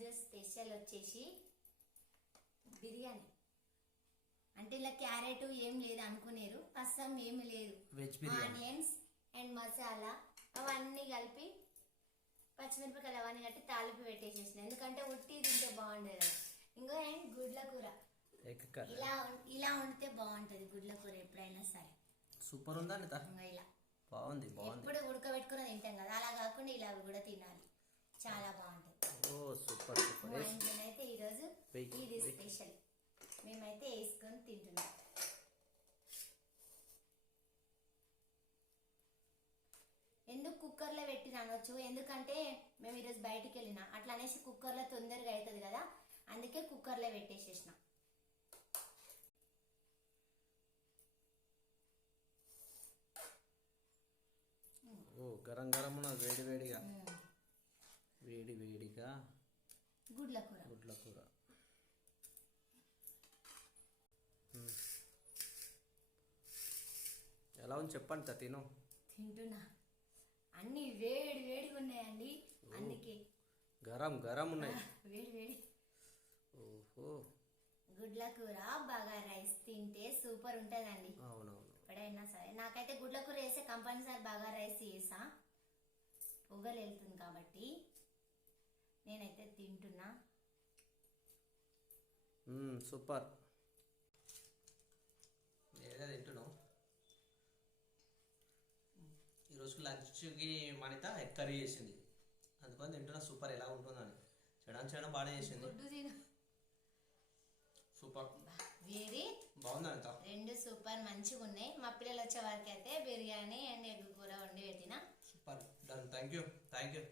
ఈరోజు స్పెషల్ వచ్చేసి బిర్యానీ. అంటే ఇలా క్యారెట్ ఏం లేదు అనుకునేరు, అస్సం ఏమి లేదు, ఆనియన్స్ అండ్ మసాలా అవన్నీ కలిపి పచ్చిమిరపకాయలు అవన్నీ కట్టి తాలింపు పెట్టేసేసిన. ఎందుకంటే ఉట్టి తింటే బాగుండదు కదా. ఇంకో అండ్ గుడ్ల కూర ఇలా ఉంటే బాగుంటది. గుడ్ల కూర ఎప్పుడైనా సరే సూపర్ ఉందా ఇలా బాగుంది. ఎప్పుడు ఉడకబెట్టుకుని తింటాం కదా, అలా కాకుండా ఇలా కూడా తినాలి, చాలా బాగుంటది. ఓ సూపర్ సూపర్. మా ఇంట్లోనైతే ఈరోజు ఇది స్పెషల్, మేమైతే వేసుకొని తింటున్నాం. ఎందుకు కుక్కర్లో పెట్టి అనవచ్చు, ఎందుకంటే మేము ఈరోజు బయటికి వెళ్ళినా అట్లా అనేసి కుక్కర్లో తొందరగా అవుతుంది కదా, అందుకే కుక్కర్లో పెట్టేసేసిన. ఓ గరం గరం వేడి వేడిగా వేడి వేడిగా గుడ్ల కూర ఎలా ఉంది చెప్పండి. తింటున్నా, అన్ని వేడి వేడిగా ఉన్నాయండి, అందుకే గరం గరం ఉన్నాయి. వేడి వేడి. ఓహో, గుడ్ల కూర బాగా రైస్ తింటే సూపర్ ఉంటదండి. అవునవును, ఎప్పుడైనా సరే నాకైతే గుడ్ల కూర వేస్తే కంపల్సరీ బాగా రైస్ చేసా, పొగలు వెళ్తుంది కాబట్టి నేనైతే తింటున్నా. సూపర్. నేనే తింటున్నావు. ఈరోజు లంచ్కి మనిత ఎగ్ కర్రీ చేసింది, అందుకని తింటున్నా. సూపర్, ఎలా ఉంటుందని చేయడం బాగా చేసింది. సూపర్, వేరే బాగుంది అనిత. రెండు సూపర్ మంచిగా ఉన్నాయి. మా పిల్లలు వచ్చే వరకు అయితే బిర్యానీ అండ్ ఎగ్ కూర వండి పెట్టిన. Super, done. Thank you.